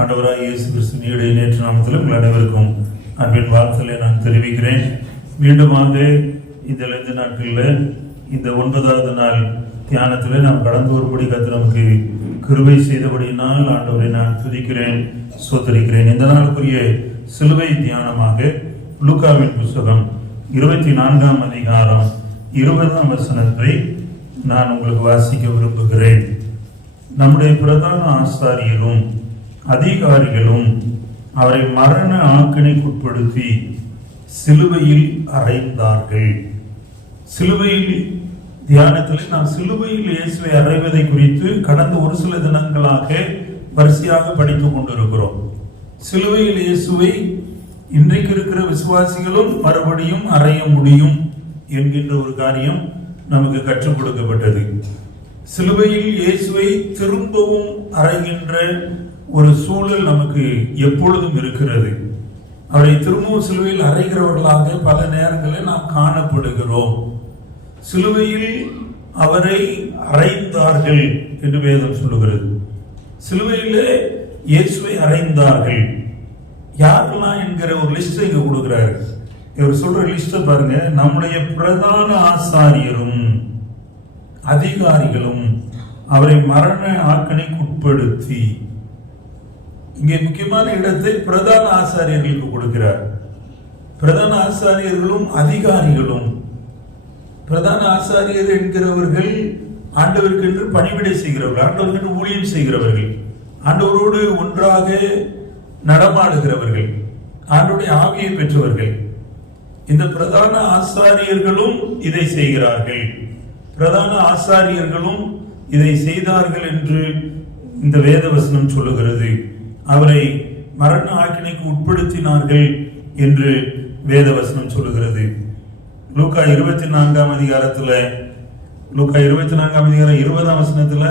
ஆண்டவராகிய இயேசு கிறிஸ்துவினுடைய நேற்று நாமத்தில் உங்கள் அனைவருக்கும் அன்பின் வாழ்த்துக்களை நான் தெரிவிக்கிறேன். மீண்டுமாக இந்த 5 நாட்களில் இந்த 9வது நாள் தியானத்தில் நாம் கடந்து ஒருபடி கத்து நமக்கு கிருபை செய்தபடியினால் ஆண்டவரை நான் துதிக்கிறேன், சோதரிக்கிறேன். இந்த நாளுக்குரிய சிலுவை தியானமாக லூக்காவின் புத்தகம் 24ஆம் அதிகாரம் 20ஆம் வசனத்தை நான் உங்களுக்கு வாசிக்க விரும்புகிறேன். நம்முடைய பிரதான ஆசாரியரும் அதிகாரிகளும் அவரை மரண ஆக்கினைக்குட்படுத்தி சிலுவையில் அறைந்தார்கள். சிலுவையில் தியானத்தில் நாம் சிலுவையில் இயேசுவை அறைவதை குறித்து கடந்த ஒரு சில தினங்களாக வரிசையாக படித்துக் கொண்டிருக்கிறோம். சிலுவையில் இயேசுவை இன்றைக்கு இருக்கிற விசுவாசிகளும் மறுபடியும் அறைய முடியும் என்கின்ற ஒரு காரியம் நமக்கு கற்றுக் கொடுக்கப்பட்டது. சிலுவையில் இயேசுவை திரும்பவும் அறைகின்ற ஒரு சூழல் நமக்கு எப்பொழுதும் இருக்கிறது. அவரை திரும்பவும் சிலுவையில் அறைகிறவர்களாக பல நேரங்களில் நாம் காணப்படுகிறோம். சிலுவையில் அவரை அறைந்தார்கள் என்று வேதம் சொல்லுகிறது. சிலுவையிலே இயேசுவை அறைந்தார்கள். யாரெல்லாம் என்கிற ஒரு லிஸ்ட் இங்க கொடுக்கிறாரு. இவர் சொல்ற லிஸ்ட பாருங்க. நம்முடைய பிரதான ஆசாரியரும் அதிகாரிகளும் அவரை மரண ஆக்கினைக்குட்படுத்தி, இங்கே முக்கியமான இடத்தை பிரதான ஆசாரியர்களுக்கு கொடுக்கிறார். பிரதான ஆசாரியர்களும் அதிகாரிகளும். பிரதான ஆசாரியர் என்கிறவர்கள் ஆண்டவருக்கு என்று பணிவிடை செய்கிறவர்கள், ஆண்டவருக்கு என்று ஊழியம் செய்கிறவர்கள், ஆண்டவரோடு ஒன்றாக நடமாடுகிறவர்கள், ஆண்டவருடைய ஆவியை பெற்றவர்கள். இந்த பிரதான ஆசாரியர்களும் இதை செய்கிறார்கள். பிரதான ஆசாரியர்களும் இதை செய்தார்கள் என்று இந்த வேதவசனம் சொல்லுகிறது. அவரை மரண ஆக்கினைக்கு உட்படுத்தினார்கள் என்று வேதவசனம் சொல்லுகிறது. லூக்கா 24ஆம் அதிகாரத்துல, லூக்கா 24ஆம் அதிகாரம் 20ஆம் வசனத்துல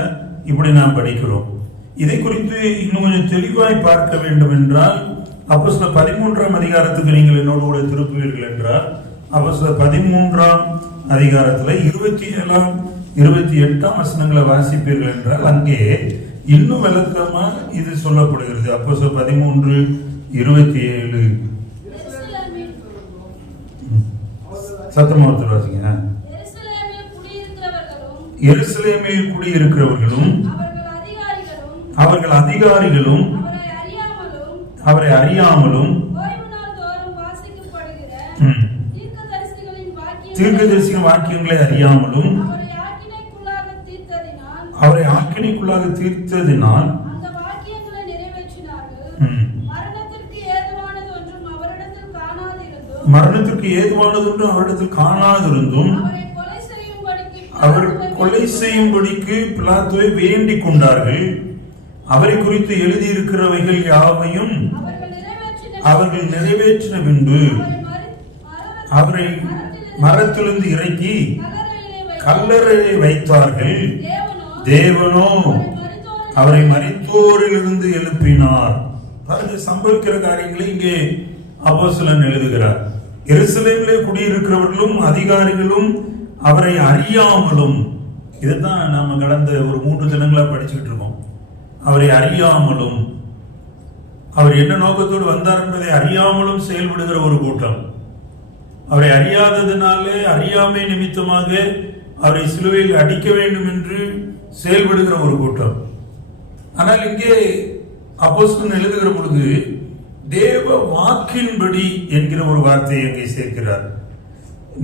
இப்படி நாம் படிக்கிறோம். இதை குறித்து இன்னும் கொஞ்சம் தெளிவாய் பார்க்க வேண்டும் என்றால் அப்போஸ்தலர் 13ஆம் அதிகாரத்துக்கு நீங்கள் என்னோடு கூட திருப்புவீர்கள் என்றால் அப்போஸ்தலர் 13ஆம் அதிகாரத்துல 27ஆம் 28ஆம் வசனங்களை வாசிப்பீர்கள் என்றால் அங்கே இன்னும் விளக்கமா இது சொல்லப்படுகிறது. அப்போஸ்தலர் 13:27 சத்தமா வாசிங்க. எருசலேமில் குடியிருக்கிறவர்களும் அவர்கள் அதிகாரிகளும் அவரை அறியாமலும் தீர்க்கதரிசிகளின் வாக்கியங்களை அறியாமலும் அவரை ஆக்கினைக்குள்ளாக தீர்த்ததினால் மரணத்திற்கு ஏதுவானது ஒன்றும் அவரிடத்தில் காணாதிருந்தும் அவர் கொலை செய்யும்படிக்கு பிலாத்துவை வேண்டிக் கொண்டார்கள். அவரை குறித்து எழுதியிருக்கிறவைகள் யாவையும் அவர்கள் நிறைவேற்றின பின்பு அவரை மரத்திலிருந்து இறக்கி கல்லறையை வைத்தார்கள். தேவனோ அவரை மரித்தோரிலிருந்து எழுப்பினார். சம்பவிக்கிற காரியங்களை இங்கே அப்போஸ்தலன் எழுதுகிறார். எருசலேமிலே குடியிருக்கிறவர்களும் அதிகாரிகளும் அவரை அறியாமலும், இதைத்தான் நாம கடந்த ஒரு 3 தினங்களா படிச்சுக்கிட்டு இருக்கோம். அவரை அறியாமலும், அவர் என்ன நோக்கத்தோடு வந்தார் என்பதை அறியாமலும் செயல்படுகிற ஒரு கூட்டம். அவரை அறியாததினாலே அறியாமை நிமித்தமாக அவரை சிலுவையில் அடிக்க வேண்டும் என்று செயல்படுகிற ஒரு கூட்டம். ஆனால் இங்கே அப்போஸ்தலன் எழுதுகிற பொழுது தேவ வாக்கின்படி என்கிற ஒரு வார்த்தையை அங்கே சேர்க்கிறார்.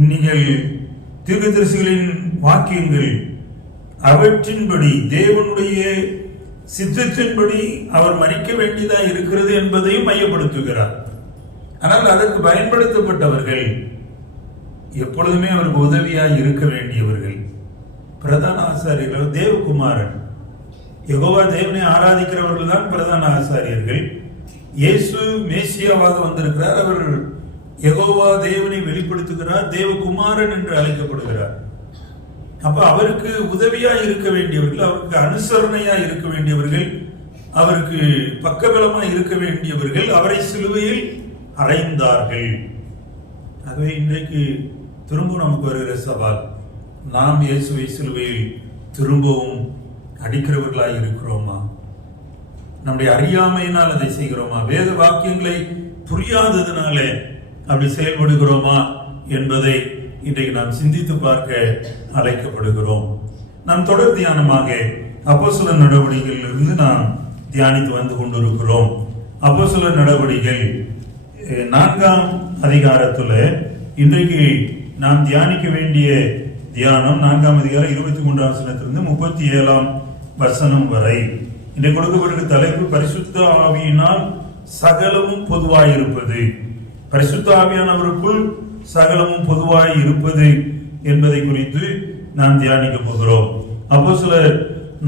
நீங்கள் தீர்க்கதரிசிகளின் வாக்கியங்கள் அவற்றின்படி தேவனுடைய சித்தத்தின்படி அவர் மரிக்க வேண்டியதா இருக்கிறது என்பதையும் மையப்படுத்துகிறார். ஆனால் அதற்கு பயன்படுத்தப்பட்டவர்கள் எப்பொழுதுமே அவருக்கு உதவியாய் இருக்க வேண்டியவர்கள் பிரதான ஆசாரியர்கள், தேவகுமாரன், யெகோவா தேவனை ஆராதிக்கிறவர்கள் தான் பிரதான ஆசாரியர்கள். இயேசு மேசியாவாக வந்திருக்கிறார். அவர் யெகோவா தேவனை வெளிப்படுத்துகிறார், தேவகுமாரன் என்று அழைக்கப்படுகிறார். அப்ப அவருக்கு உதவியா இருக்க வேண்டியவர்கள், அவருக்கு அனுசரணையா இருக்க வேண்டியவர்கள், அவருக்கு பக்கபலமா இருக்க வேண்டியவர்கள் அவரை சிலுவையில் அறைந்தார்கள். ஆகவே இன்றைக்கு திரும்ப நமக்கு வருகிற சவால், நாம் இயேசுவை சிலுவையில் திரும்பவும் அடிக்கிறவர்களாய் இருக்கிறோமா? நம்முடைய அறியாமையினால் அதை செய்கிறோமா? வேத வாக்கியங்களை புரியாததுனால அப்படி செயல்படுகிறோமா என்பதை இன்றைக்கு நாம் சிந்தித்து பார்க்க அழைக்கப்படுகிறோம். நாம் தொடர் தியானமாக அப்போஸ்தலர் நடவடிக்கையிலிருந்து நாம் தியானித்து வந்து கொண்டிருக்கிறோம். அப்போஸ்தலர் நடவடிக்கைகள் 4ஆம் அதிகாரத்துல இன்றைக்கு நாம் தியானிக்க வேண்டிய தியானம் 4ஆம் அதிகாரம் 23ஆம் வசனத்திலிருந்து 37ஆம் வசனம் வரை. இன்றைக்கு கொடுக்கப்பட்டிருக்கிற தலைப்பு பரிசுத்த ஆவியினால் சகலமும் பொதுவாயிருப்பது. பரிசுத்த ஆவியானவருக்குள் சகலமும் பொதுவாய் இருப்பது என்பதை குறித்து நாம் தியானிக்க போகிறோம். அப்போஸ்தலர்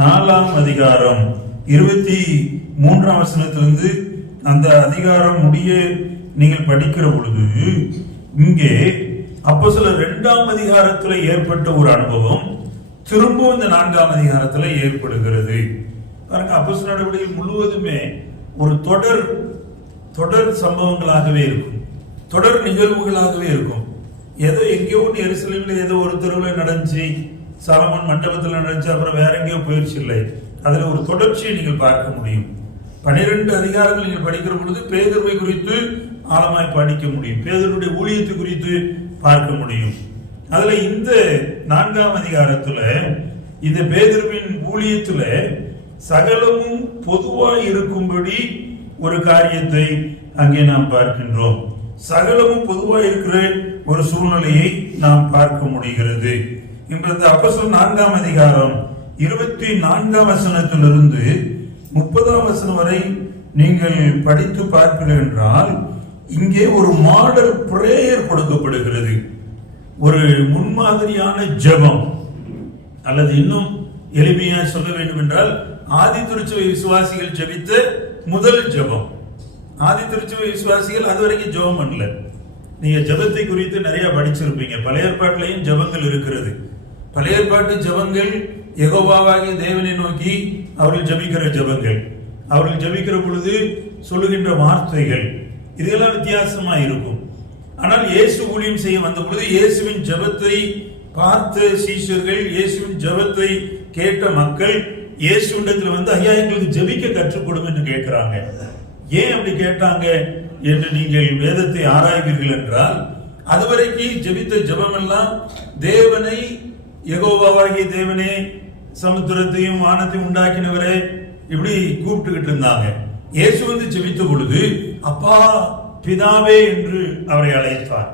4ஆம் அதிகாரம் 23ஆம் வசனத்திலிருந்து அந்த அதிகாரம் முடிய நீங்கள் படிக்கிற பொழுது இங்கே அப்போஸ்தலர் 2ஆம் அதிகாரத்தில் ஏற்பட்ட ஒரு அனுபவம் திரும்பவும் இந்த 4ஆம் அதிகாரத்தில் ஏற்படுகிறது. பாருங்க, அப்போஸ்தலர் நடவடிக்கைகள் முழுவதுமே ஒரு தொடர் சம்பவங்களாகவே இருக்கும், தொடர் நிகழ்வுகளாகவே இருக்கும். ஏதோ எங்கேயோ ஒன்று எருசலேமில் ஏதோ ஒரு தெருவில் நடந்துச்சு, சாலமோன் மண்டபத்தில் நடந்துச்சு, அப்புறம் வேற எங்கேயோ போயிடுச்சு இல்லை. அதுல ஒரு தொடர்ச்சியை நீங்கள் பார்க்க முடியும். 12 அதிகாரங்கள் நீங்கள் படிக்கிற பொழுது பேதுருவை குறித்து ஆழமாய் படிக்க முடியும், பேதுருடைய ஊழியத்தை குறித்து பார்க்க முடியும். அதுல இந்த 4ஆம் அதிகாரத்துல இந்த பேதுருவின் ஊழியத்துல சகலமும் பொதுவாய் இருக்கும்படி ஒரு காரியத்தை அங்கே நாம் பார்க்கின்றோம். சகலமும் பொதுவாய் இருக்கிற ஒரு சூழ்நிலையை நாம் பார்க்க முடிகிறது. இந்த அப்போஸ்தலர் 4ஆம் அதிகாரம் 24ஆம் வசனத்திலிருந்து 30ஆம் வசனம் வரை நீங்கள் படித்து பார்ப்பீர்கள் என்றால் இங்கே ஒரு மாடல் பிரேயர் கொடுக்கப்படுகிறது. ஒரு முன்மாதிரியான ஜெபம், அல்லது இன்னும் எளிமையாக சொல்ல வேண்டும் என்றால் ஆதி திருச்சபை விசுவாசிகள் ஜெபித்த முதல் ஜெபம். ஆதி திருச்சபை விசுவாசிகள் அது வரைக்கும் ஜெபம் பண்ணல. நீங்க ஜெபத்தை குறித்து நிறைய படிச்சிருப்பீங்க. பழைய ஏற்பாட்டிலையும் ஜெபங்கள் இருக்கிறது. பழைய ஏற்பாட்டு ஜெபங்கள் யெகோவாவாகிய தேவனை நோக்கி அவர்கள் ஜெபிக்கிற ஜெபங்கள், அவர்கள் ஜெபிக்கிற பொழுது சொல்லுகின்ற வார்த்தைகள், இதெல்லாம் வித்தியாசமா இருக்கும். ஆனால் இயேசு ஊழியம் செய்ய வந்த பொழுது இயேசுவின் ஜெபத்தை பார்த்த சீஷர்கள், இயேசுவின் ஜெபத்தை கேட்ட மக்கள் இயேசுவிடத்தில் வந்து ஐயா எங்களுக்கு ஜெபிக்க கற்றுக் கொடுங்க என்று கேட்கிறாங்க. ஏன் அப்படி கேட்டாங்க என்று நீங்கள் வேதத்தை ஆராய்வீர்கள் என்றால், அதுவரைக்கும் ஜெபித்த ஜெபம் எல்லாம் தேவனை, யெகோவாவாகிய தேவனே, சமுத்திரத்தையும் வானத்தையும் உண்டாக்கினவரே இப்படி கூப்பிட்டுக்கிட்டு இருந்தாங்க. இயேசு வந்து ஜெபித்த பொழுது அப்பா பிதாவே என்று அவரை அழைத்தார்.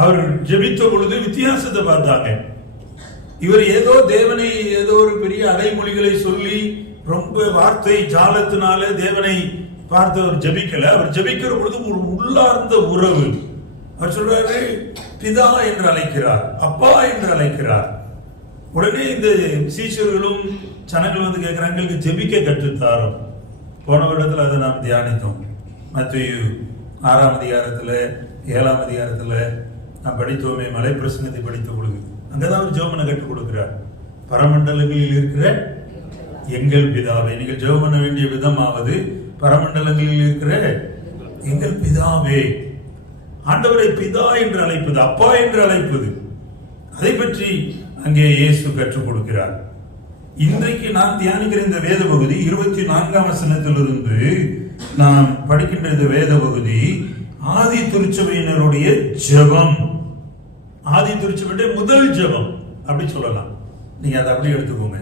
அவர் ஜெபித்த பொழுது வித்தியாசத்தை பார்த்தாங்க. இவர் ஏதோ தேவனை ஏதோ ஒரு பெரிய அடைமொழிகளை சொல்லி ரொம்ப வார்த்தை ஜாலத்தினால தேவனை பார்த்து அவர் ஜெபிக்கல. அவர் ஜெபிக்கிற பொழுது ஒரு உள்ளார்ந்த உறவு. அவர் சொல்றாரு பிதா என்று அழைக்கிறார், அப்பா என்று அழைக்கிறார். உடனே இந்த சீஷர்களும் ஜனங்கள் வந்து கேட்கிறாங்க, எங்களுக்கு ஜெபிக்க கற்றுத்தாரும். போன வருடத்தில் அதை நாம் தியானித்தோம். மத்தேயு 6ஆம் அதிகாரத்துல 7ஆம் அதிகாரத்துல நாம் படித்தோமே, மலை பிரசங்கத்தை படித்த பொழுது அங்கதான் அவர் ஜெபம் பண்ண கற்றுக் கொடுக்கிறார். பரமண்டலங்களில் இருக்கிற எங்கள் பிதாவே, நீங்கள் ஜெபம் பண்ண வேண்டிய விதமாவது பரமண்டலங்களில் இருக்கிற எங்கள் பிதாவே. ஆண்டவரை பிதா என்று அழைப்பது, அப்பா என்று அழைப்பது, அதை பற்றி அங்கே இயேசு கற்றுக் கொடுக்கிறார். இன்றைக்கு நான் தியானிக்கிற இந்த வேத பகுதி 24ஆம் வசனத்திலிருந்து நாம் படிக்கின்ற இந்த வேத பகுதி ஆதி திருச்சபையினருடைய ஜெபம். ஆதி திருச்சபையுடைய முதல் ஜெபம் அப்படி சொல்லலாம். நீங்க அதை அப்படி எடுத்துக்கோங்க.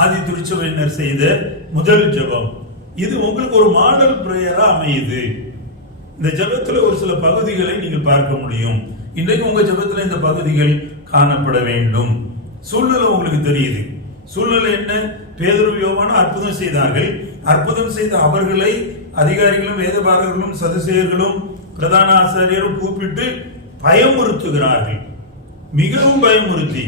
ஆதி திருச்சபையினர் செய்த முதல் ஜெபம் இது உங்களுக்கு ஒரு மாடல் பிரேயரா அமையுது. இந்த ஜெபத்துல ஒரு சில பகுதிகளை நீங்கள் பார்க்க முடியும். இன்றைக்கு உங்க ஜெபத்துல இந்த பகுதிகள் காணப்பட வேண்டும். சூழ்நிலை உங்களுக்கு தெரியுது. சூழ்நிலை என்ன? பேதுரு யோவானும் அற்புதம் செய்தார்கள். அற்புதம் செய்த அவர்களை அதிகாரிகளும் வேதபாரகர்களும் சதுசேயர்களும் பிரதான ஆசாரியரும் கூப்பிட்டு பயமுறுத்துகிறார்கள். மிகவும் பயமுறுத்தி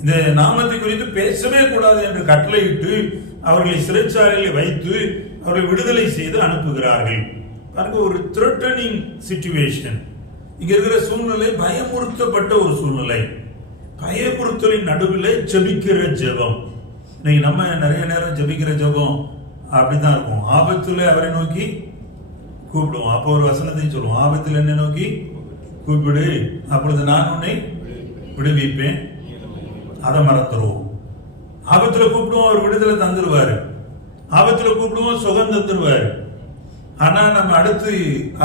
இந்த நாமத்தை குறித்து பேசவே கூடாது என்று கட்டளையிட்டு அவர்களை சிறைச்சாலையில் வைத்து அவர்களை விடுதலை செய்து அனுப்புகிறார்கள். ஒரு த்ரெட்டனிங் சிச்சுவேஷன். இங்க இருக்கிற சூழ்நிலை பயமுறுத்தப்பட்ட ஒரு சூழ்நிலை. பயமுறுத்தலின் நடுவில் ஜெபிக்கிற ஜெபம். இன்னைக்கு நம்ம நிறைய நேரம் ஜெபிக்கிற ஜெபம் அப்படிதான் இருக்கும். ஆபத்துல அவரை நோக்கி கூப்பிடுவோம். அப்போ ஒரு வசனத்தை சொல்லுவோம், ஆபத்தில் என்ன நோக்கி கூப்பிடு, அப்பொழுது நான் உன்னை விடுவிப்பேன். அதை மறந்துடுவோம். ஆபத்துல கூப்பிடுவோம், அவர் விடுதலை தந்துருவாரு. ஆபத்துல கூப்பிடுவோம், சுகம் தந்துருவார். ஆனா நம்ம அடுத்து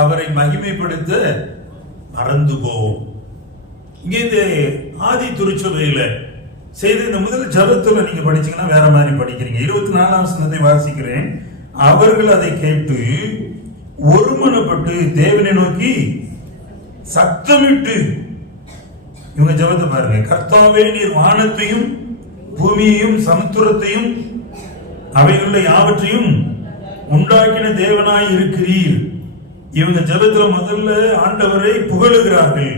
அவரை மகிமைப்படுத்த மறந்து போவோம். இங்க இந்த ஆதி திருச்சபையில செய்த இந்த முதல் ஜபத்துல நீங்க படிச்சீங்கன்னா வேற மாதிரி படிக்கிறீங்க. 24ஆம் வசனத்தை வாசிக்கிறேன். அவர்கள் அதை கேட்டு ஒருமனப்பட்டு தேவனை நோக்கி சத்தமிட்டு, இவங்க ஜபத்தை பாருங்க, கர்த்தாவே நீர் வானத்தையும் பூமியையும் சமுத்திரத்தையும் அவைகளுள்ள யாவற்றையும் உண்டாக்கின தேவனாய் இருக்கிறீர். இவங்க ஜபத்துல முதல்ல ஆண்டவரை புகழுகிறார்கள்.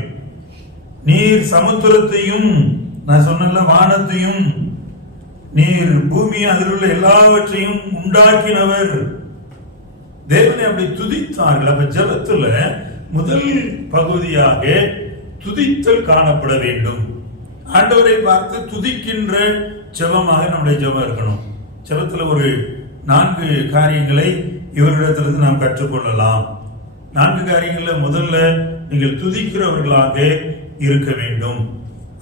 நீர் சமுத்திரத்தையும், நான் சொன்ன வானத்தையும், நீர் பூமியை அதில் உள்ள எல்லாவற்றையும் உண்டாக்கினவர். தேவனை அப்படி துதித்தார்கள். அப்ப ஜபத்துல முதல் பகுதியாக துதித்தல் காணப்பட வேண்டும். ஆண்டவரை பார்த்து துதிக்கின்ற ஜெபமாக நம்முடைய ஜெபம் இருக்கணும். ஜெபத்துல ஒரு 4 காரியங்களை இவர்களிடத்திலிருந்து நாம் கற்றுக்கொள்ளலாம். 4 காரியங்கள்ல முதல்ல நீங்கள் துதிக்கிறவர்களாக இருக்க வேண்டும்.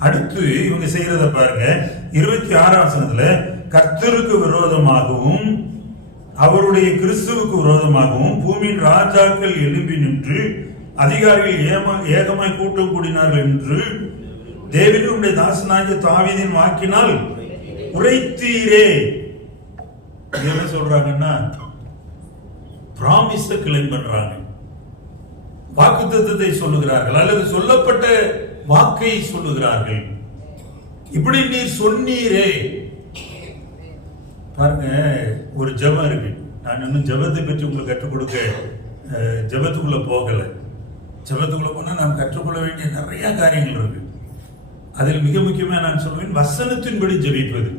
அடுத்து இவங்க செய்யறத பாருங்க. 26ஆம் வசனத்துல கர்த்தருக்கு விரோதமாகவும் அவருடைய கிறிஸ்துவுக்கு விரோதமாகவும் பூமியின் ராஜாக்கள் எழும்பி நின்று அதிகாரிகள் ஏகமாய் கூட்டம் கூடினார்கள் என்று தேவனுடைய தாசனாகிய தாவீதின் வாக்கினால் உரைத்தீரே. என்ன சொல்றாங்கன்னா, பிராமிஸ கிளைம் பண்றாங்க, வாக்குத்தத்தத்தை சொல்லுகிறார்கள் அல்லது சொல்லப்பட்ட வாக்கை சொல்லுகிறார்கள். இப்படி நீர் சொன்னீரே. பாருங்க, ஒரு ஜெபம் இருக்கு. நான் இன்னும் ஜெபத்தை பற்றி உங்களுக்கு கற்றுக் கொடுக்க ஜெபத்துக்குள்ள போகல. ஜெபத்துக்குள்ள போனா நாம் கற்றுக்கொள்ள வேண்டிய நிறைய காரியங்கள் இருக்கு. அதில் மிக முக்கியமா நான் சொல்வேன், வசனத்தின்படி ஜெபிப்பது.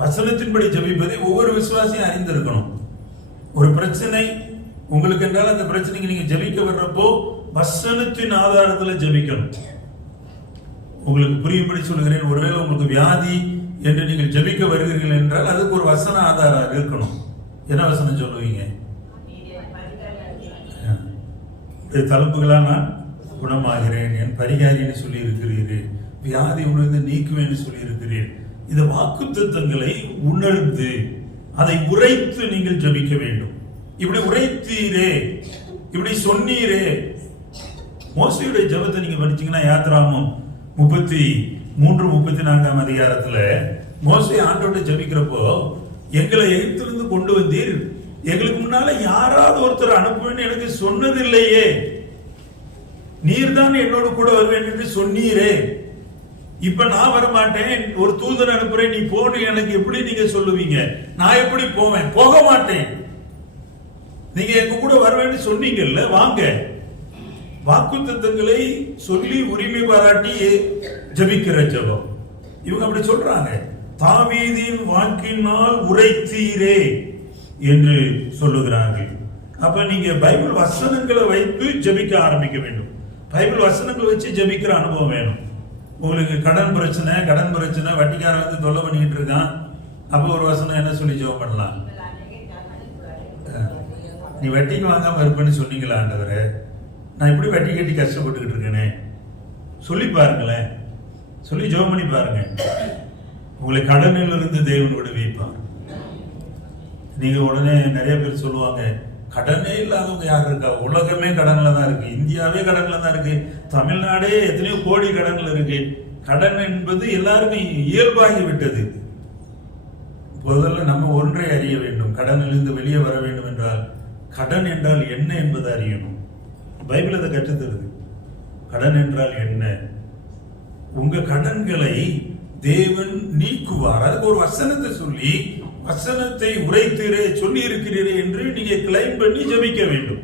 வசனத்தின்படி ஜெபிப்பதை ஒவ்வொரு விசுவாசியும் அறிந்திருக்கணும். ஒரு பிரச்சனை உங்களுக்கு என்றால் அந்த பிரச்சனைக்கு நீங்க ஜெபிக்க வர்றப்போ வசனத்தின் ஆதாரத்துல ஜெபிக்கணும். உங்களுக்கு புரியும்படி சொல்லுகிறேன். ஒருவேளை உங்களுக்கு வியாதி என்று நீங்கள் ஜெபிக்க வருகிறீர்கள் என்றால் அதுக்கு ஒரு வசன ஆதாரம் இருக்கணும். என்ன வசனம் சொல்லுவீங்க? தழும்புகளால் நான் குணமாகிறேன், என் பரிகாரின்னு சொல்லி இருக்கிறீர்கள், வியாதி உணர்ந்து நீக்குவேன்னு சொல்லி இருக்கிறீர்கள். இந்த வாக்குத்தத்தங்களை உணர்ந்து அதை உரைத்து நீங்கள் ஜெபிக்க வேண்டும். இப்படி உரைத்தீரே, இப்படி சொன்னீரே. மோசேயுடைய ஜெபத்தை நீங்க படிச்சீங்கன்னா யாத்ராகமம் 33-34 அதிகாரத்துல மோசே ஆண்டவரை ஜெபிக்கிறப்போ, எங்களை எகிப்திலிருந்து கொண்டு வந்தீர், எங்களுக்கு முன்னால யாராவது ஒருத்தர் அனுப்புவேன்னு எனக்கு சொன்னதில்லையே, நீர்தான் என்னோடு கூட வருவேன் என்று சொன்னீரே, இப்ப நான் வரமாட்டேன், ஒரு தூதர் அனுப்புறேன், நீ போன்னு எனக்கு எப்படி நீங்க சொல்லுவீங்க? நான் எப்படி போவேன்? போக மாட்டேன். நீங்க எங்க கூட வருவேன்னு சொன்னீங்கல்ல, வாங்க. வாக்குத்தத்தங்களை சொல்லி உரிமை பாராட்டி ஜெபிக்கிற ஜெபம். இவங்க அப்படி சொல்றாங்க, தாவீதின் வாக்கினால் உரைத்தீரே என்று சொல்லுகிறார்கள். அப்ப நீங்க பைபிள் வசனங்களை வைத்து ஜெபிக்க ஆரம்பிக்க வேண்டும். பைபிள் வசனங்களை வச்சு ஜெபிக்கிற அனுபவம் வேணும். உங்களுக்கு கடன் பிரச்சனை வட்டிக்காரன் வந்து தொல்லை பண்ணிக்கிட்டு இருக்கான். அப்ப ஒரு வசனம் என்ன சொல்லி ஜெபம் பண்ணலாம்? நீ வட்டிக்கு வாங்காம இருப்பேன்னு சொன்னீங்களா ஆண்டவரே, நான் இப்படி வட்டி கட்டி கஷ்டப்பட்டுக்கிட்டு இருக்கேனே, சொல்லி பாருங்களேன், சொல்லி ஜெபம் பண்ணி பாருங்க. உங்களை கடனில் இருந்து தேவன் விடுவிப்பார். நீங்க உடனே நிறைய பேர் சொல்லுவாங்க, கடனே இல்லாதவங்க யார் இருக்கா? உலகமே கடன்ல தான் இருக்கு, இந்தியாவே கடன்ல தான் இருக்கு, தமிழ்நாடே எத்தனையோ கோடி கடன்ல இருக்கு. கடன் என்பது எல்லாருக்கும் இயல்பாகி விட்டது. முதல்ல நம்ம ஒன்றை அறிய வேண்டும். கடனிலிருந்து வெளியே வர வேண்டும் என்றால் கடன் என்றால் என்ன என்பதை அறியணும். பைபிள் அதை கற்றுத்தருது. கடன் என்றால் என்ன? உங்க கடன்களை தேவன் நீக்குவார். அதுக்கு ஒரு வசனத்தை சொல்லி, வசனத்தை உரைத்தீரே, சொல்லி இருக்கிறீரே என்று நீங்க கிளைம் பண்ணி ஜெபிக்க வேண்டும்.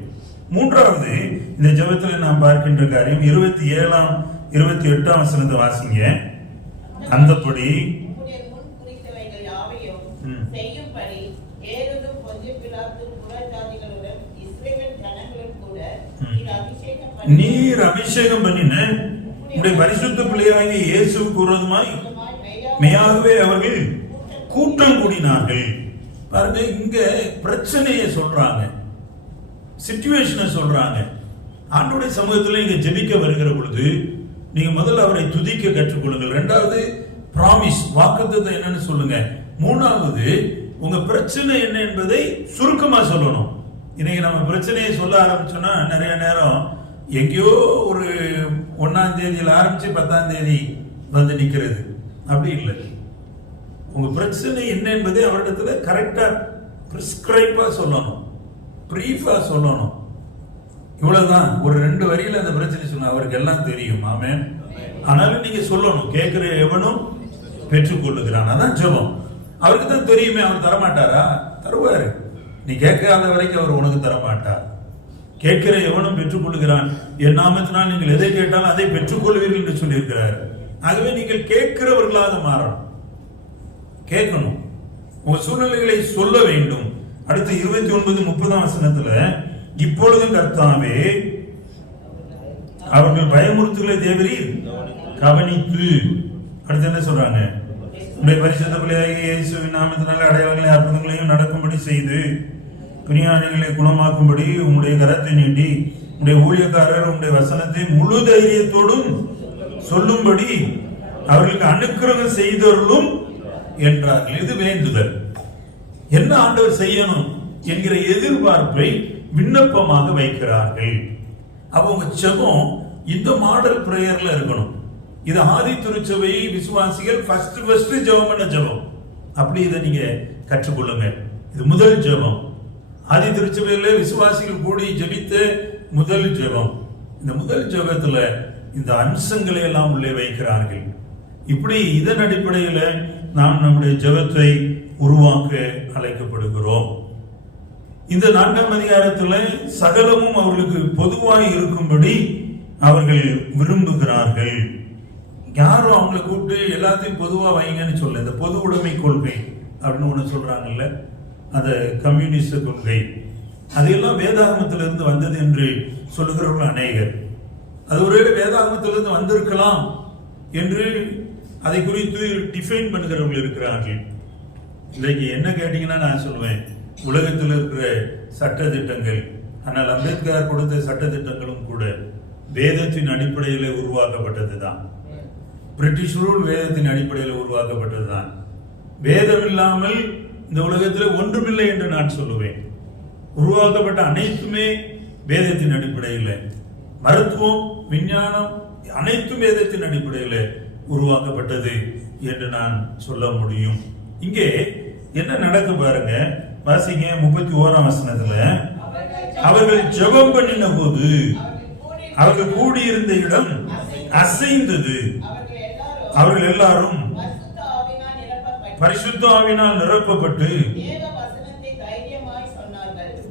மூன்றாவது, இந்த ஜெபத்தில் நாம் பார்க்கின்ற காரியம் 27ஆம் 28ஆம் வசனத்தை வாசிங்க. அந்தபடி நீர் அபிஷேகம் பண்ணின உடைய பரிசுத்த பிள்ளையாகிய இயேசுவுக்கு விரோதமாய் மெய்யாகவே அவர்கள் கூட்டம் கூடினார்கள். பாருங்க, இங்க பிரச்சனையை சொல்றாங்க, சிச்சுவேஷனை சொல்றாங்க. ஆண்டவருடைய சமூகத்தில் நீங்க ஜெபிக்க வருகிற பொழுது நீங்க முதல்ல அவரை துதிக்க கற்றுக்கொள்ளுங்கள். இரண்டாவது, பிராமிஸ், வாக்குத்தத்தம் என்னன்னு சொல்லுங்க. மூணாவது, உங்க பிரச்சனை என்ன என்பதை சுருக்கமா சொல்லணும். இன்னைக்கு நம்ம பிரச்சனையை சொல்ல ஆரம்பிச்சோம்னா நிறைய நேரம் எங்கேயோ ஒரு 1ஆம் தேதியில் ஆரம்பிச்சு 10ஆம் தேதி வந்து நிக்கிறது. அப்படி இல்லை. உங்க பிரச்சனை என்ன என்பதை அவரிடத்துல கரெக்டா பிரிஸ்கிரைபா சொல்லணும், பிரீஃபா சொல்லணும். இவ்வளவுதான், ஒரு 2 வரியில அந்த பிரச்சனை சொன்ன அவருக்கு எல்லாம் தெரியும். ஆமென். ஆனாலும் நீங்க சொல்லணும், கேட்கிற எவனும் பெற்றுக்கொள்ளுகிறான். அதான் ஜெபம். அவருக்கு தான் தெரியுமே, அவர் தரமாட்டாரா? தருவாரு. நீ கேட்காத வரைக்கும் அவர் உனக்கு தரமாட்டார். கேட்கிற எவனும் பெற்றுக்கொள்ளுகிறான், என் நாமத்தினால் நீங்கள் எதை கேட்டாலும் அதை பெற்றுக்கொள்வீர்கள் என்று சொல்லியிருக்கிறார். ஆகவே நீங்கள் கேட்கிறவர்களாக மாறணும், கேட்கணும், உங்க சூழ்நிலைகளை சொல்ல வேண்டும். அடுத்து 29-30 வசனத்துல, இப்பொழுதும் கர்த்தாவே அவர்கள் பயமுறுத்துகளை தேவரீர் கவனித்து, அடுத்து என்ன சொல்றாங்க? உடைய பரிசுத்த பிள்ளையாகிய இயேசுவின் நாமத்தினால் அடையாளங்களை அற்புதங்களையும் நடக்கும்படி செய்து பிணியாளிகளை குணமாக்கும்படி உம்முடைய கரத்தை நீட்டி உடைய ஊழியக்காரர் உடைய வசனத்தை முழு தைரியத்தோடும் சொல்லும்படி அவர்களுக்கு அனுக்கிரகம் செய்தவர்களும் என்றார்கள். இது வேண்டுதல். என்ன ஆண்டவர் செய்யணும் என்கிற எதிர்பார்ப்பை விண்ணப்பமாக வைக்கிறார்கள். அவங்க ஜெபம் இந்த மாடல் பிரேயர்ல இருக்கணும். இது ஆதி திருச்சபை விசுவாசிகள் ஃபர்ஸ்ட் ஜெபம் பண்ண ஜெபம். அப்படி இதை நீங்க கற்றுக்கொள்ளுங்க. இது முதல் ஜெபம். ஆதி திருச்சபையில விசுவாசிகள் கூடி ஜெபித்த முதல் ஜெபம். இந்த முதல் ஜெபத்துல இந்த அம்சங்களை எல்லாம் உள்ளே வைக்கிறார்கள். இப்படி இதன் அடிப்படையில நாம் நம்முடைய ஜெபத்தை உருவாக்க அழைக்கப்படுகிறோம். இந்த 4ஆம் அதிகாரத்துல சகலமும் அவர்களுக்கு பொதுவாய் இருக்கும்படி அவர்கள் விரும்புகிறார்கள். யாரும் அவங்களை கூப்பிட்டு எல்லாத்தையும் பொதுவா வைங்கன்னு சொல்ல, இந்த பொது உடைமை கொள்கை அப்படின்னு ஒண்ணு சொல்றாங்கல்ல, அந்த கம்யூனிஸ்ட் கொள்கை, அதெல்லாம் வேதாகமத்திலிருந்து வந்தது என்று சொல்லுகிறவர்கள் அநேகர். அது ஒருவேளை வேதாகமத்திலிருந்து வந்திருக்கலாம் என்று அதை குறித்து டிஃபைன் பண்ணுகிறவர்கள் இருக்கிறார்கள். இன்னைக்கு என்ன கேட்டீங்கன்னா நான் சொல்லுவேன், உலகத்தில் இருக்கிற சட்ட திட்டங்கள், ஆனால் அம்பேத்கர் கொடுத்த சட்ட திட்டங்களும் கூட வேதத்தின் அடிப்படையில் உருவாக்கப்பட்டது தான். பிரிட்டிஷ் ரூல் வேதத்தின் அடிப்படையில் உருவாக்கப்பட்டது தான். வேதம் இல்லாமல் இந்த உலகத்தில் ஒன்றுமில்லை என்று நான் சொல்லுவேன். உருவாக்கப்பட்ட அனைத்துமே வேதத்தின் அடிப்படையில். மருத்துவம், விஞ்ஞானம் அனைத்தும் வேதத்தின் அடிப்படையில் உருவாக்கப்பட்டது என்று நான் சொல்ல முடியும். இங்கே என்ன நடக்க பாருங்க, வாசிங்க 31ஆம் வசனத்துல, அவர்கள் ஜெபம் பண்ணின போது அவர்கள் கூடியிருந்த இடம் அசைந்தது, அவர்கள் எல்லாரும் பரிசுத்த ஆவியினால் நிரப்பப்பட்டு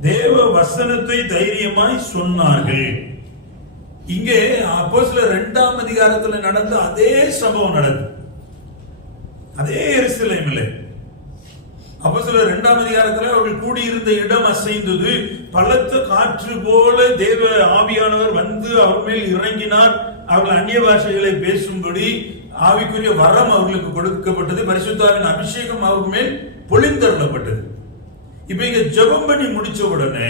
தேவ வசனத்தை தைரியமாய் சொன்னார்கள். இங்கே அப்போஸ்தலர் 2ஆம் அதிகாரத்தில் நடந்த அதே சம்பவம் நடக்குது. அதே எருசலேமில் அப்போஸ்தலர் 2ஆம் அதிகாரத்தில் அவர்கள் கூடியிருந்த இடம் அசைந்தது, பலத்த காற்று போல தேவ ஆவியானவர் வந்து அவர் மேல் இறங்கினார். அவர்கள் அந்நிய பாஷைகளை பேசும்படி ஆவிக்குரிய வரம் அவர்களுக்கு கொடுக்கப்பட்டது. பரிசுத்தாவின் அபிஷேகம் அவர்கள் மேல் பொழிந்தருளப்பட்டது. இப்ப இங்க ஜெபம் பண்ணி முடிச்ச உடனே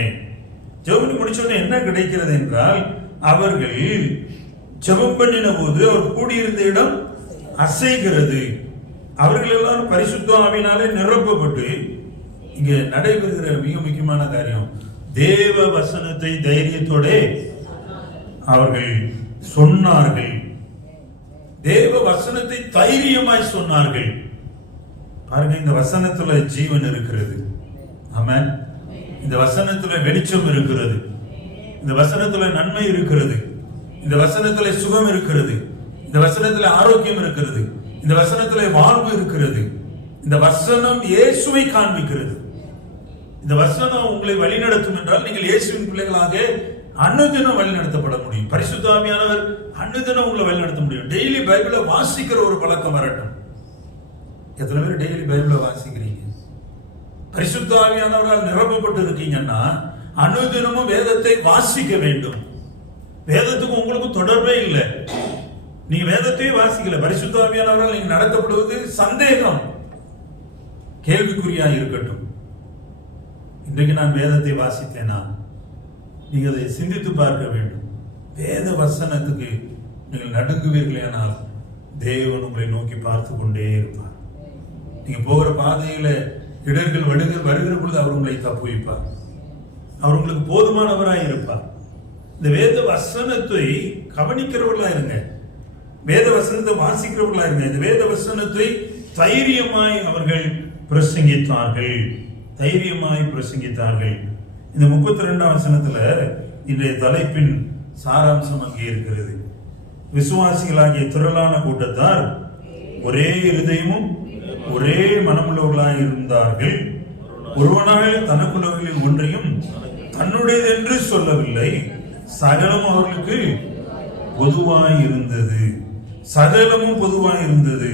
என்ன கிடைக்கிறது என்றால், அவர்கள் ஜெபம் பண்ணின போது அவர் கூடியிருந்த இடம் அசைகிறது. அவர்கள் எல்லாரும் பரிசுத்த ஆவியினாலே நிரப்பப்பட்டு, இங்க நடைபெறுகிற மிக முக்கியமான காரியம், தேவ வசனத்தை தைரியத்தோட அவர்கள் சொன்னார்கள். தேவ வசனத்தை தைரியமாய் சொன்னார்கள். பாருங்க, இந்த வசனத்துல ஜீவன் இருக்கிறது. ஆமென். இந்த வசனத்துல வெளிச்சம் இருக்கிறது. இந்த வசனத்துல நன்மை இருக்கிறது. இந்த வசனத்துல சுகம் இருக்கிறது. இந்த வசனத்துல ஆரோக்கியம் இருக்கிறது. இந்த வசனத்துல வாழ்வு இருக்கிறது. இந்த வசனம் இயேசுவை காண்பிக்கிறது. இந்த வசனம் உங்களை வழிநடத்தும் என்றால் நீங்கள் இயேசுவின் பிள்ளைகளாக அனுதினம் வழிநடத்தப்பட முடியும். பரிசுத்த ஆவியானவர் அனுதினம் உங்களை வழிநடத்த முடியும். டெய்லி பைபிளை வாசிக்கிற ஒரு பழக்கம் வரட்டும். எத்தனை பேர் டெய்லி பைபிளை வாசிக்கிறீங்க? பரிசுத்த ஆவியானவரால் நிரப்பப்பட்டு இருக்கீங்கன்னா அனுதினமும் வேதத்தை வாசிக்க வேண்டும். வேதத்துக்கு உங்களுக்கு தொடர்பே இல்லை, நீங்க வேதத்தையே வாசிக்கல, பரிசுத்த ஆவியானவரால் நீங்க நடத்தப்படுவது சந்தேகம், கேள்விக்குறியா இருக்கட்டும். இன்றைக்கு நான் வேதத்தை வாசித்தேனா? நீங்க அதை சிந்தித்து பார்க்க வேண்டும். வேத வசனத்துக்கு நீங்கள் நடுங்குவீர்களேனால் தேவன் உங்களை நோக்கி பார்த்து கொண்டே இருப்பார். நீங்க போகிற பாதையில இடர்கள் வருகிற பொழுது அவர் உங்களை தப்புவிப்பார். அவர் உங்களுக்கு போதுமானவராய் இருப்பார். இந்த வேத வசனத்தை கவனிக்கிறவர்களா இருங்க, வேத வசனத்தை வாசிக்கிறவர்களா இருங்க. இந்த வேத வசனத்தை தைரியமாய் அவர்கள் பிரசங்கித்தார்கள், தைரியமாய் பிரசங்கித்தார்கள். இந்த 32ஆம் வசனத்துல இன்றைய தலைப்பின் சாராம்சம் அங்கே இருக்கிறது. விசுவாசிகளாகிய திரளான கூட்டத்தார் ஒரே இருதயமும் ஒரே மனமுள்ளவர்களாய் இருந்தார்கள். ஒருவனாக தனக்குள்ளவர்களில் ஒன்றையும் தன்னுடையது என்று சொல்லவில்லை, சகலம் அவர்களுக்கு பொதுவாய் இருந்தது. சகலமும் பொதுவாய் இருந்தது.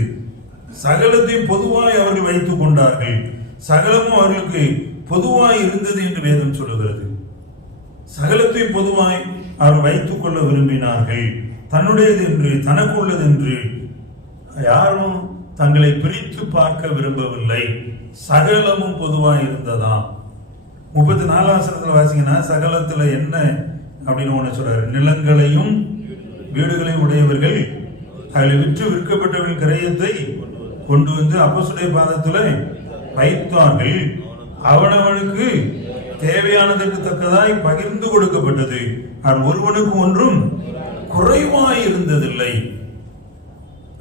சகலத்தையும் பொதுவாய் அவர்கள் வைத்துக் கொண்டார்கள். சகலமும் அவர்களுக்கு பொதுவாய் இருந்தது என்று வேதம் சொல்லுகிறது. சகலத்தையும் பொதுவாய் அவர் வைத்துக் கொள்ள விரும்பினார்கள். தன்னுடையது என்று தனக்குள்ளது என்று யாரும் தங்களை பிரித்து பார்க்க விரும்பவில்லை. சகலமும் பொதுவாய் இருந்ததா. 34ஆம் வசனத்துல வாசிங்கன்னா சகலத்துல என்ன அப்படின்னு ஒண்ணு சொல்றாரு. நிலங்களையும் வீடுகளையும் உடையவர்கள் அதில் விற்று விற்கப்பட்டவர்கள் கிரயத்தை கொண்டு வந்து அப்போஸ்தலருடைய பாதத்துல வைத்தார்கள். அவனவனுக்கு தேவையானதற்கு தக்கதாய் பகிர்ந்து கொடுக்கப்பட்டது. அவன் ஒருவனுக்கு ஒன்றும் குறைவாய் இருந்ததில்லை.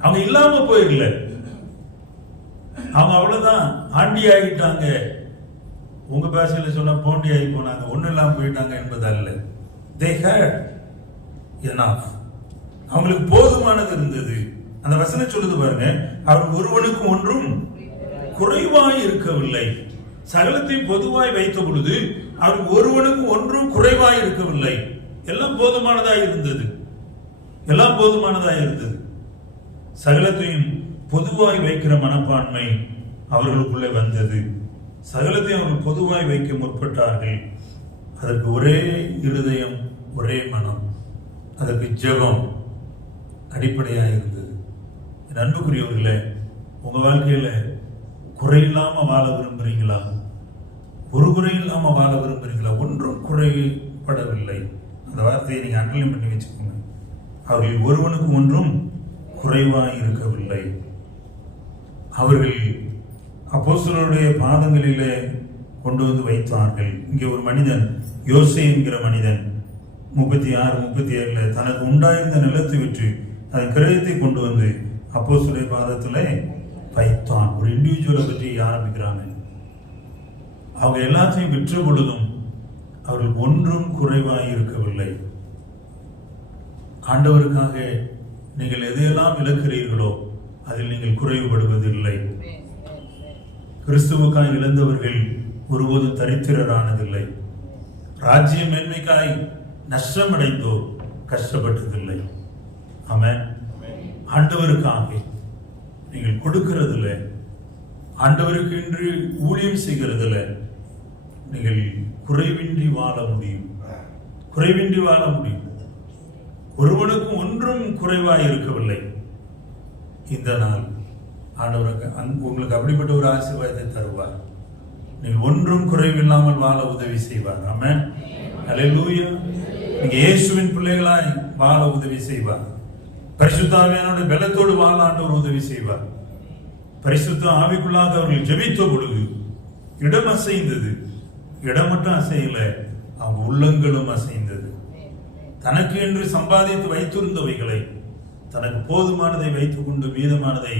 அவங்க இல்லாம போயிடல, அவங்க அவ்வளவுதான் ஆண்டி ஆகிட்டாங்க. உங்க பாஷையில சொன்னா போண்டி ஆகி போனாங்க, ஒண்ணு இல்லாம போயிட்டாங்க என்பது அல்ல. They had enough. அவங்களுக்கு போதுமானது இருந்தது. அந்த வசனம் சொல்லுது பாருங்க, அவர் ஒருவனுக்கு ஒன்றும் குறைவாய் இருக்கவில்லை. சகலத்தையும் பொதுவாய் வைத்த பொழுது அவர் ஒருவனுக்கு ஒன்றும் குறைவாய் இருக்கவில்லை. எல்லாம் போதுமானதாய் இருந்தது, எல்லாம் போதுமானதாய் இருந்தது. சகலத்தையும் பொதுவாய் வைக்கிற மனப்பான்மை அவர்களுக்குள்ளே வந்தது. சகலத்தையும் அவர்கள் பொதுவாய் வைக்க முற்பட்டார்கள். அதற்கு ஒரே இருதயம், ஒரே மனம், அதற்கு ஜெபம் அடிப்படையாக இருந்தது. என் அன்புக்குரியவர்களே, உங்க வாழ்க்கையில குறையில்லாம வாழ விரும்புறீங்களா? ஒரு குறை இல்லாம வாழ விரும்புறீங்களா? ஒன்றும் குறைபடவில்லை. அந்த வார்த்தையை நீங்க அண்டர்லைன் பண்ணி வச்சுக்கோங்க. அவர்கள் ஒருவனுக்கு ஒன்றும் குறைவாய் இருக்கவில்லை. அவர்கள் அப்போஸ்தலருடைய பாதங்களிலே கொண்டு வந்து வைத்தார்கள். இங்கே ஒரு மனிதன், யோசே என்கிற மனிதன் 36-37 தனக்கு உண்டாயிருந்த நிலத்தை விற்று அதன் கிரயத்தை கொண்டு வந்து அப்போஸ்தலருடைய பாதத்திலே வைத்தான். ஒரு இண்டிவிஜுவலை பற்றி ஆரம்பிக்கிறாங்க. அவங்க எல்லாத்தையும் விற்ற பொழுதும் அவர்கள் ஒன்றும் குறைவாய் இருக்கவில்லை. ஆண்டவருக்காக நீங்கள் எதையெல்லாம் இழக்கிறீர்களோ அதில் நீங்கள் குறைவுபடுவதில்லை. கிறிஸ்துவுக்காய் இழந்தவர்கள் ஒருபோதும் தரித்திரரானதில்லை. ராஜ்ய மேன்மைக்காய் நஷ்டமடைந்தோ கஷ்டப்பட்டதில்லை. ஆமென். ஆண்டவருக்காக நீங்கள் கொடுக்கிறதுல, ஆண்டவருக்கு இன்று ஊழியம் செய்கிறதுல நீங்கள் குறைவின்றி வாழ முடியும், குறைவின்றி வாழ முடியும். ஒருவனுக்கும் ஒன்றும் குறைவாய் இருக்கவில்லை. இந்த நாள் ஆண்டவருக்கு உங்களுக்கு அப்படிப்பட்ட ஒரு ஆசீர்வாதத்தை தருவார். நீங்கள் ஒன்றும் குறைவில்லாமல் வாழ உதவி செய்வார். ஆமென். அல்லேலூயா. நீங்க இயேசுவின் பிள்ளைகளாய் வாழ உதவி செய்வார். பரிசுத்த ஆவியானவருடைய பலத்தோடு வாழ ஆண்டவர் உதவி செய்வார். பரிசுத்த ஆவிக்குள்ளாக அவர்கள் ஜெபித்த பொழுது இடம் அசைந்தது. இடம் மட்டும் அசையல, அவங்க உள்ளங்களும் அசைந்தது. தனக்கு என்று சம்பாதித்து வைத்திருந்தவைகளை, தனக்கு போதுமானதை வைத்துக் கொண்டு மீதமானதை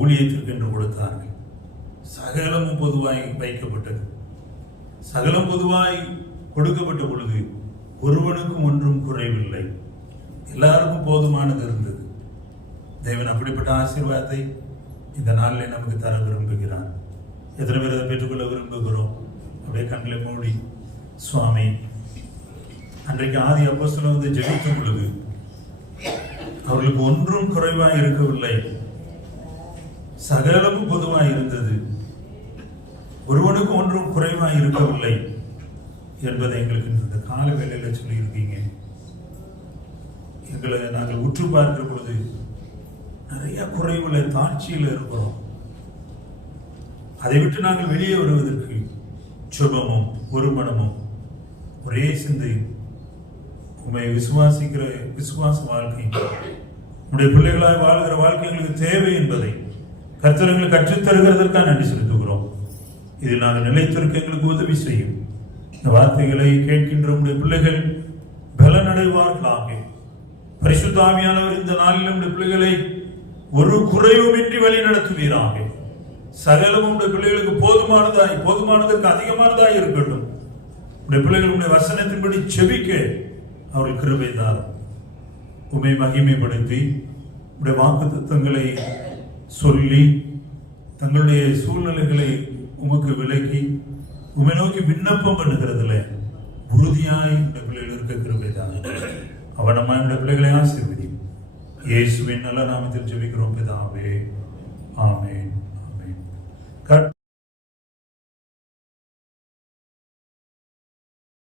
ஊழியத்திற்கு என்று கொடுத்தார்கள். சகலமும் பொதுவாய் வைக்கப்பட்டது. சகலம் பொதுவாய் கொடுக்கப்பட்ட பொழுது ஒருவனுக்கும் ஒன்றும் குறைவில்லை. எல்லாருக்கும் போதுமானது இருந்தது. தேவன் அப்படிப்பட்ட ஆசீர்வாதத்தை இந்த நாளில் நமக்கு தர விரும்புகிறார். எத்தனை பேர் அதை பெற்றுக்கொள்ள விரும்புகிறோம்? அப்படியே கண்களை மூடி, சுவாமி, அன்றைக்கு ஆதி அப்போஸ்தலர் வந்து ஜெபித்த பொழுது அவர்களுக்கு ஒன்றும் குறைவாய் இருக்கவில்லை. சகலமும் பொதுவாய் இருந்தது. ஒருவனுக்கு ஒன்றும் குறைவாய் இருக்கவில்லை என்பதை எங்களுக்கு இந்த கால வேளையில சொல்லியிருக்கீங்க. எங்களை நாங்கள் உற்று பார்க்கிற பொழுது நிறைய குறைவுல, தாட்சியில் இருக்கிறோம். அதை விட்டு நாங்கள் வெளியே வருவதற்கு சுபமும் ஒரு மனமும் ஒரே சிந்தை, உண்மை விசுவாசிக்கிற விசுவாச வாழ்க்கை, உடைய பிள்ளைகளாய் வாழ்கிற வாழ்க்கை எங்களுக்கு தேவை என்பதை கர்த்தர் எங்களுக்கு கற்றுத் தருகிறதற்காக நன்றி செலுத்துகிறோம். இதில் நாங்கள் நிலைத்திருக்க எங்களுக்கு உதவி செய்யும். இந்த வார்த்தைகளை கேட்கின்ற உடைய பிள்ளைகள் பலனடைவார்களாக. பரிசுத்த ஆவியானவர் இந்த நாளில் உடைய பிள்ளைகளை ஒரு குறைவுமின்றி வழி நடத்துவீராக. சகலமும் உடைய பிள்ளைகளுக்கு போதுமானதற்கு அதிகமானதாய் இருக்கட்டும். உடைய பிள்ளைகளுடைய வசனத்தின்படி செபிக்க அவர்கள் கிருபை தாரும். உம்மை மகிமைப்படுத்தி உடைய வாக்குத்தத்தங்களை சொல்லி தங்களுடைய சூழ்நிலைகளை உமக்கு விலக்கி உம்மை நோக்கி விண்ணப்பம் பண்ணுகிறதுல உறுதியாய் இந்த பிள்ளைகள் இருக்க கிருபை தாரும். அவனமாய் இந்த பிள்ளைகளை ஆசீர்வதி. இயேசுவின் நல்ல நாமத்தில் ஜெபிக்கிறோம் பிதாவே. ஆமென்.